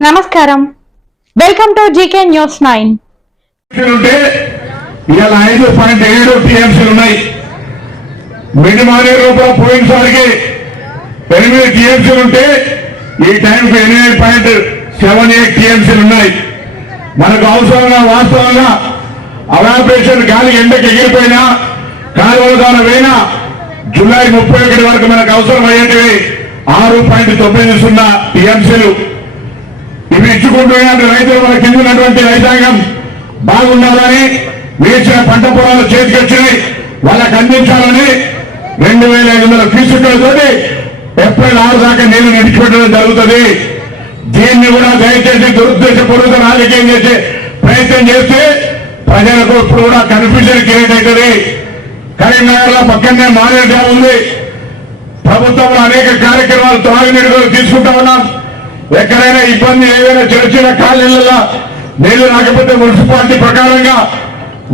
నమస్కారం. Welcome to GK news nine ఉంటే ఇవాళ ఐదు పాయింట్ ఏడు టీఎంసీలు ఉన్నాయి. మిడిమానే రూపాయలు పోయినసారికి ఎనిమిది టీఎంసీలు ఉంటే ఈ టైంకి ఎనిమిది పాయింట్ సెవెన్ ఎయిట్ టీఎంసీలు ఉన్నాయి. మనకు అవసరంగా వాస్తవంగా అవాపరేషన్ గాలి ఎండకు ఎగిరిపోయినా కాలువల ద్వారా పోయినా జూలై ముప్పై ఒకటి వరకు మనకు అవసరం అయ్యేటివి ఆరు పాయింట్ తొమ్మిది సున్నా టీఎంసీలు. ఇవి రైతులు మనకి కింద రైతాంగం బాగుండాలని వేసిన పంట పొలాలు చేతికొచ్చినాయి. వాళ్ళకి అందించాలని రెండు వేల ఐదు వందల క్యూసెక్కులతోటి ఏప్రిల్ ఆరు దాకా నీళ్ళు నడిచిపెట్టడం జరుగుతుంది. దీన్ని కూడా దయచేసి దురుద్దేశపూర్వక రాజకీయం చేసే ప్రయత్నం చేస్తే ప్రజలకు ఇప్పుడు కూడా కన్ఫ్యూజన్ క్రియేట్ అవుతుంది. కరీంనగర్లో పక్కనే మానేరు ఉంది. ప్రభుత్వంలో అనేక కార్యక్రమాలు త్రాగునీరు కూడా తీసుకుంటా ఉన్నాం. ఎక్కడైనా ఇబ్బంది ఏదైనా చిన్న చిన్న కాలనీలలో నీళ్ళు రాకపోతే మున్సిపాలిటీ ప్రకారంగా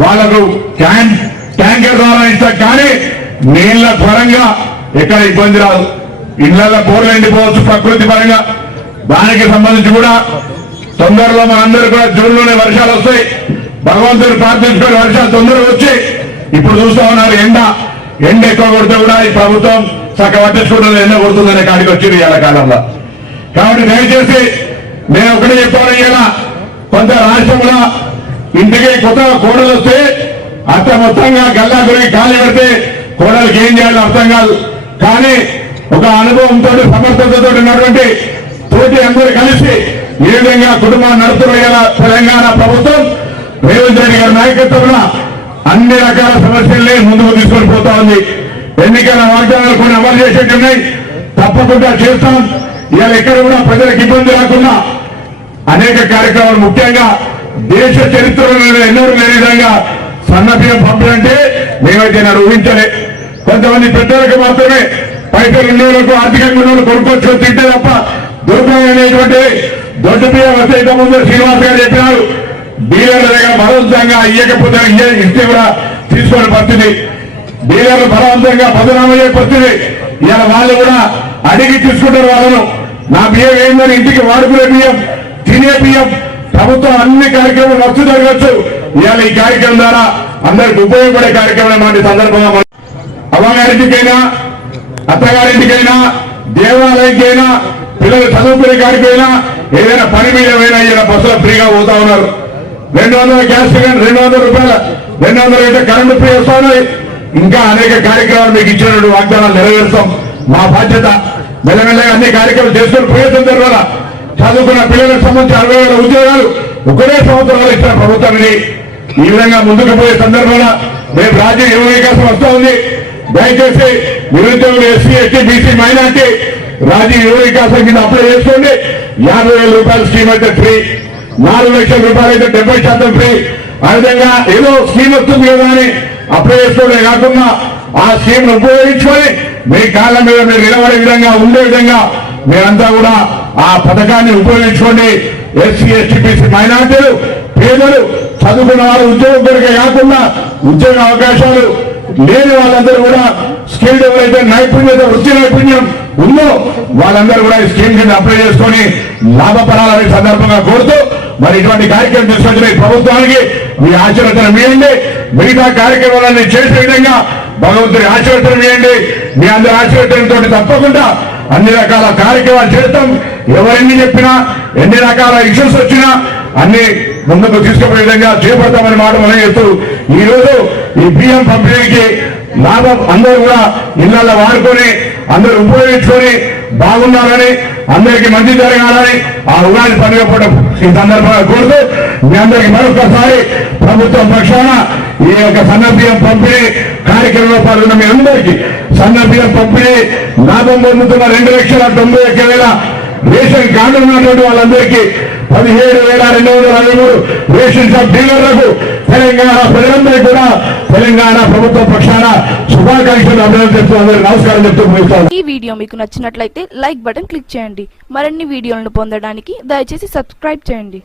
వాళ్ళకు ట్యాంకర్ ద్వారా ఇస్తారు కానీ నీళ్ళ పరంగా ఎక్కడ ఇబ్బంది రాదు. ఇళ్ళలో బోర్లు ఎండిపోవచ్చు ప్రకృతి పరంగా. దానికి సంబంధించి కూడా తొందరలో మనందరూ కూడా జూన్లోనే వర్షాలు వస్తాయి. భగవంతుని ప్రార్థించుకొని వర్షాలు తొందరగా వచ్చి ఇప్పుడు చూస్తా ఉన్నారు ఎండ. ఎండ ఎక్కువ కొడితే కూడా ఈ ప్రభుత్వం చక్క పట్టించుకుంటుంది ఎండ కొడుతుందనే కాడికి వచ్చింది ఇవాళ కాలంలో. కాబట్టి దయచేసి నేను ఒకటే చెప్పాను ఇలా కొంత రాష్ట్రంలో ఇంటికి కొత్త కోడలు వస్తే అంత మొత్తంగా గల్లా గురికి ఖాళీ పెడితే కోడలికి ఏం చేయాలో అర్థం కాదు. కానీ ఒక అనుభవంతో సమర్థతతో ఉన్నటువంటి తోటి అందరూ కలిసి ఏ విధంగా కుటుంబాన్ని నడుపుతున్న తెలంగాణ ప్రభుత్వం రేవంత్ రెడ్డి గారి నాయకత్వంలో అన్ని రకాల సమస్యల్ని ముందుకు తీసుకొని పోతా ఉంది. ఎన్నికల వాగ్దానాలు కొన్ని అమలు చేసేట్టున్నాయి. తప్పకుండా చేస్తాం. ఇవాళ ఎక్కడ కూడా ప్రజలకు ఇబ్బంది రాకుండా అనేక కార్యక్రమాలు ముఖ్యంగా దేశ చరిత్రలో ఎన్నడూ లేని విధంగా సన్నబియ్యం పంపిణంటే మేమైతే నేను ఊహించలే. కొంతమంది పెద్దలకు మాత్రమే పైసలు ఉన్నోళ్ళకు ఆర్థికంగా ఉన్న కొనుక్కొచ్చు తింటే తప్ప దొరకాయి అనేటువంటి దొడ్డు బియ్యం వస్తే ముందు శ్రీనివాస్ గారు చెప్పినారు. డీలర్ల దగ్గర బలవంతంగా ఇయ్యకపోతే ఇస్తే కూడా తీసుకునే పరిస్థితి. డీలర్లు బలవంతంగా బదునామా అయ్యే పరిస్థితి. ఇవాళ వాళ్ళు కూడా అడిగి తీసుకుంటారు వాళ్ళను. నా బియ్యం ఏందని ఇంటికి వాడుకునే బియ్యం తినే బియ్యం ప్రభుత్వం అన్ని కార్యక్రమాలు ఖర్చు జరగచ్చు ఇవాళ ఈ కార్యక్రమం ద్వారా అందరికి ఉపయోగపడే కార్యక్రమం లాంటి సందర్భంగా అమ్మగారింటికైనా అత్తగారింటికైనా దేవాలయంకైనా పిల్లలు చదువుకునే కాడికైనా ఏదైనా పని మీద పోయినా ఈయన బస్సులో ఫ్రీగా పోతా ఉన్నారు. రెండు వందల గ్యాస్ సిలిండర్ రెండు వందల రూపాయల రెండు వందల లీటర్ కరెంటు ఫ్రీ వస్తున్నాయి ఇంకా అనేక కార్యక్రమాలు మీకు ఇచ్చినటువంటి వాగ్దానాలు నెరవేరుస్తాం. మా బాధ్యత మెల్లమెల్లగా అన్ని కార్యక్రమాలు చేసుకుని ప్రయత్నం సందర్భాల చదువుకున్న పిల్లలకు సంబంధించి అరవై వేల ఉద్యోగాలు ఒకటే సంవత్సరంలో ఇచ్చిన ప్రభుత్వాన్ని. ఈ విధంగా ముందుకు పోయే సందర్భంలో రేపు రాజ్యం యువ వికాసం వస్తూ ఉంది. దయచేసి నిరుద్యోగులు SC ST BC minority Rajiv Yuva Vikasam కింద అప్లై చేసుకోండి. యాభై వేల రూపాయల స్కీమ్ అయితే ఫ్రీ. నాలుగు లక్షల రూపాయలు అయితే డెబ్బై శాతం ఫ్రీ. ఆ విధంగా ఏదో స్కీమ్ వస్తుంది కదా అని అప్లై చేసుకోవడమే కాకుండా ఆ స్కీమ్ ఉపయోగించుకొని మీ కాళ్ళ మీద మీరు నిలబడే విధంగా ఉండే విధంగా మీరంతా కూడా ఆ పథకాన్ని ఉపయోగించుకోండి. ఎస్సీ ఎస్టీ బీసీ మైనార్టీలు పేదలు చదువుకున్న వారు ఉద్యోగం కొరకే కాకుండా ఉద్యోగ అవకాశాలు లేని వాళ్ళందరూ కూడా స్కిల్ ఎవరైతే నైపుణ్యత వృత్తి నైపుణ్యం ఉందో వాళ్ళందరూ కూడా ఈ స్కీమ్ కింద అప్లై చేసుకొని లాభపడాలని సందర్భంగా కోరుతూ మరి ఇటువంటి కార్యక్రమం తీసుకొచ్చిన ప్రభుత్వానికి మీ ఆశీర్వచనం ఇవ్వండి. మిగతా కార్యక్రమాలన్నీ చేసే విధంగా భగవంతుని ఆశీర్వచనం ఇవ్వండి. మీ అందరు ఆశీర్వదంతో తప్పకుండా అన్ని రకాల కార్యక్రమాలు చేస్తాం. ఎవరెన్ని చెప్పినా ఎన్ని రకాల ఇష్యూస్ వచ్చినా అన్ని ముందుకు తీసుకుపోయే విధంగా చేపడతామని మాట మనం చేస్తూ ఈ రోజు ఈ బియ్యం పంపిణీకి లాభం అందరూ కూడా ఇళ్ళలో వాడుకొని అందరూ ఉపయోగించుకొని బాగున్నారని అందరికీ మంచి జరగాలని ఆ ఉగాది పండుగ పూట ఈ సందర్భంగా కోరుతూ మీ అందరికీ మరొకసారి ప్రభుత్వం పక్షాన ఈ యొక్క సన్న బియ్యం పంపిణీ కార్యక్రమంలో పాల్గొన్న మీ అందరికీ సన్న బియ్యం పంపిణీ లాభం పొందుతున్న రెండు లక్షల తొంభై ఒక్క వేల రేషన్ కార్డు ఉన్నటువంటి వాళ్ళందరికీ పదిహేడు వేల రెండు వందల అరవై మూడు రేషన్ షాప్ డీలర్లకు తెలంగాణ ప్రజలందరికీ కూడా తెలంగాణ ప్రభుత్వ పక్షాన శుభాకాంక్షలు అభినందన చెప్తూ అందరికీ నమస్కారం చెప్తూ ముగిస్తాను ఈ వీడియో మీకు నచ్చినట్లయితే లైక్ బటన్ క్లిక్ చేయండి. మరిన్ని వీడియోలను పొందడానికి దయచేసి సబ్స్క్రైబ్ చేయండి.